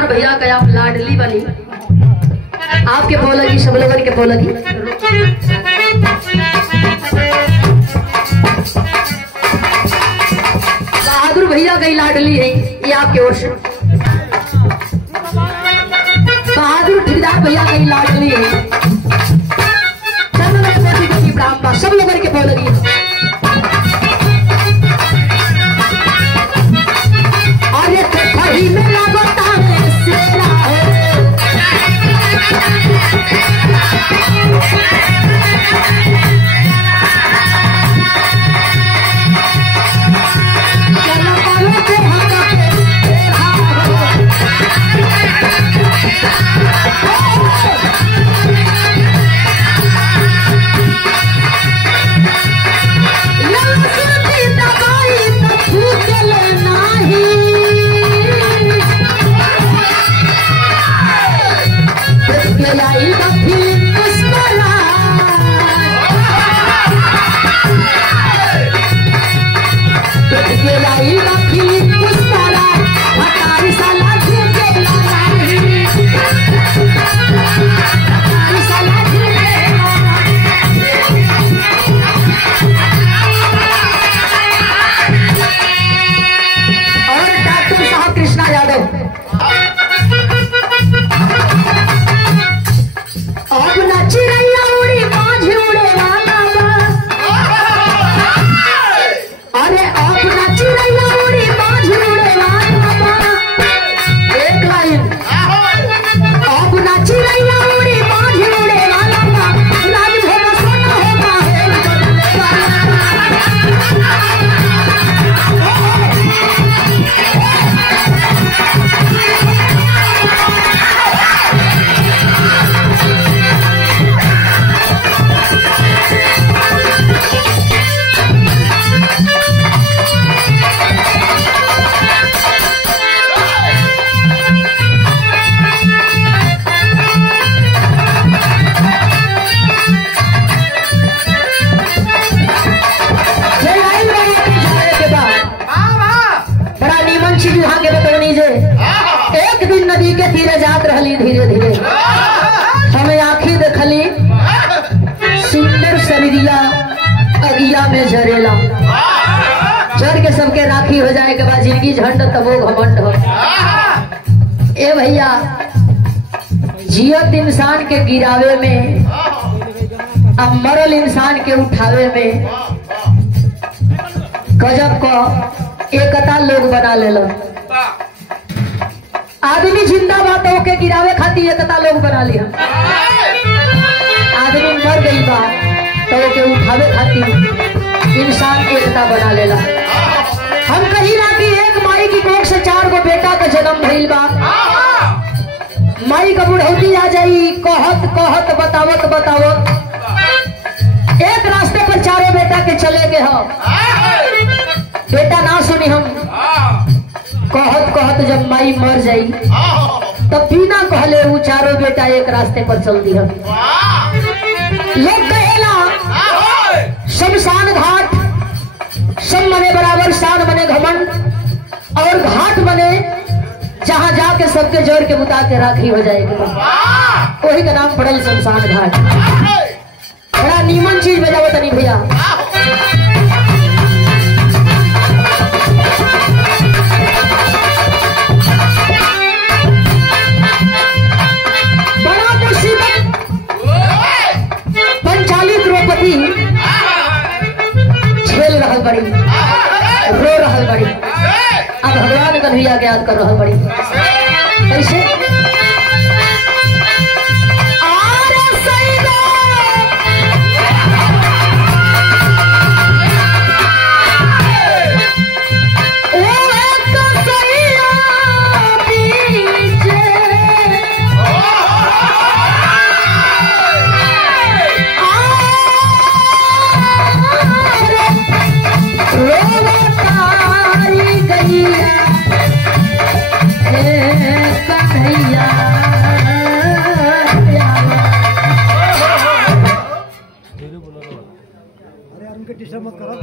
ठेकेदार भैया का आप लाडली बनी, आपके बोलगी सब लोगन के बोलगी। बहादुर भैया गई लाडली है, ये आपके ओर से। बहादुर ठेकेदार भैया गई लाडली है, ब्राह्मण सब लोगन के बोलगी। में लगता है सेरा नदी के तीरे जात रही धीरे धीरे हमें आँखी देखली सुंदर शरीरिया अगिया में जरेला जर के सबके राखी हो जाए के बाद जिंदगी झंड तबो घमंड हो। ए भैया जियत इंसान के गिरावे में अब मरल इंसान के उठावे में गजब को एकता लोग बना ले। आदमी जिंदा बात होके गिरावे खाती एकता लोग बना लिया, आदमी मर गई बा तो के उठावे खाती इंसान एकता बना लेला। हम कही ना कि एक माई की कोख से 4 गो बेटा का जन्म भइल बा, माई का बुढ़ौती आ जाई कहत कहत बतावत बतावत एक रास्ते पर 4 बेटा के चले के हो, बेटा ना सुनी हम कहत कहत जब माई मर जाई तब बिना कहले वो 4 बेटा एक रास्ते पर चल दिया। लोग कहेला शमशान घाट सब मने बराबर, शान मने घमंड और घाट मने जहां जाके सबके जोड़ के बुता के राखी हो जाएगी, वही का नाम पड़ल शमशान घाट। बड़ा नीमन चीज बजाओ तनी भैया। झेल रहल बड़ी, रो रहल बड़ी, अब भगवान कन्हैया के याद कर रहल बड़ी। कैसे अरे यार उनके डिस्टर्ब मत करो।